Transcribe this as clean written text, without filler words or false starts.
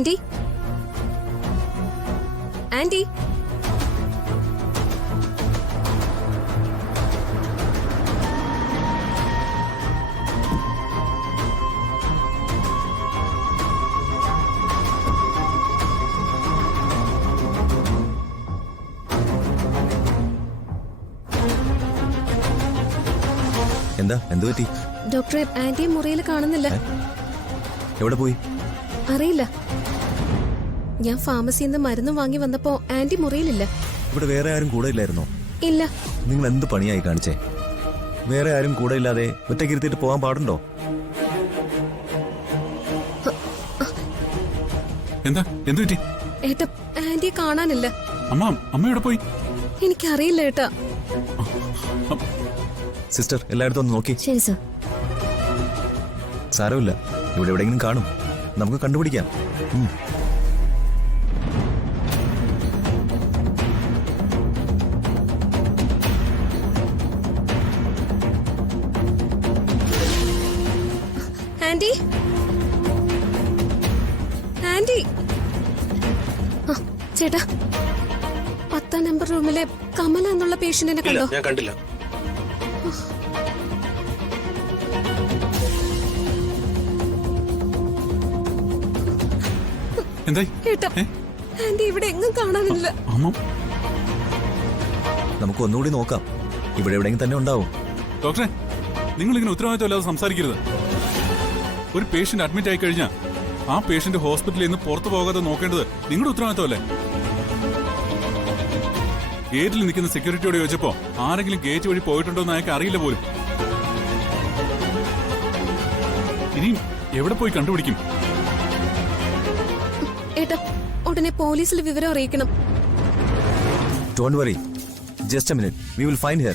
Aunty aunty എന്ത് പറ്റി? ഡോക്ടറെ, ആന്റിയെ മുറിയിൽ കാണുന്നില്ല. എവിടെ പോയി? അറിയില്ല. ഞാൻ ഫാർമസിയിൽ നിന്ന് മരുന്ന് വാങ്ങി വന്നപ്പോ ആന്റി മുറിയിലില്ല. ഇവിടെ വേറെ ആരും കൂടെ ഇല്ലായിരുന്നോ? ഇല്ല. നിങ്ങൾ എന്ത് പണിയായി കാണിച്ചേ? വേറെ ആരും കൂടെ ഇല്ലാതെ ഒറ്റയ്ക്ക് ഇരുത്തിട്ട് പോകാൻ പാടുണ്ടോ? എന്താ എന്ത് പറ്റി? ഏട്ടാ, ആന്റിയെ കാണാനില്ല. അമ്മ എവിടെ പോയി? എനിക്കറിയില്ല ഏട്ടാ. സിസ്റ്റർ, എല്ലായിടത്തും ഒന്ന് നോക്കി. ശരി സർ. സാരമില്ല, ഇവിടെ എവിടെയെങ്കിലും കാണും, നമുക്ക് കണ്ടുപിടിക്കാം. ആന്റി ആന്റി ചേട്ടാ, 10ാം നമ്പർ റൂമിലെ കമല എന്നുള്ള പേഷ്യന്റിനെ കണ്ടോ? ഞാൻ കണ്ടില്ല. ആന്റി ഇവിടെ എങ്ങും കാണാനില്ല. നമുക്ക് ഒന്നുകൂടി നോക്കാം, ഇവിടെ എവിടെയെങ്കിലും തന്നെ ഉണ്ടാവും. ഡോക്ടറെ, നിങ്ങൾ ഇങ്ങനെ ഉത്തരവാദിത്തമില്ലാതെ സംസാരിക്കരുത്. ഒരു പേഷ്യന്റ് അഡ്മിറ്റ് ആയി കഴിഞ്ഞാൽ ആ പേഷ്യന്റ് ഹോസ്പിറ്റലിൽ നിന്ന് പുറത്തു പോകാതെ നോക്കേണ്ടത് നിങ്ങളുടെ ഉത്തരവാദിത്തമല്ലേ? ഗേറ്റിൽ നിൽക്കുന്ന സെക്യൂരിറ്റിയോട് ചോദിച്ചപ്പോ ആരെങ്കിലും ഗേറ്റ് വഴി പോയിട്ടുണ്ടോ എന്ന് അയാൾക്ക് അറിയില്ല പോലും. ഇനിയും എവിടെ പോയി കണ്ടുപിടിക്കും? ഏട്ടാ, ഉടനെ പോലീസിൽ വിവരം അറിയിക്കണം. Don't worry. Just a minute. We will find her.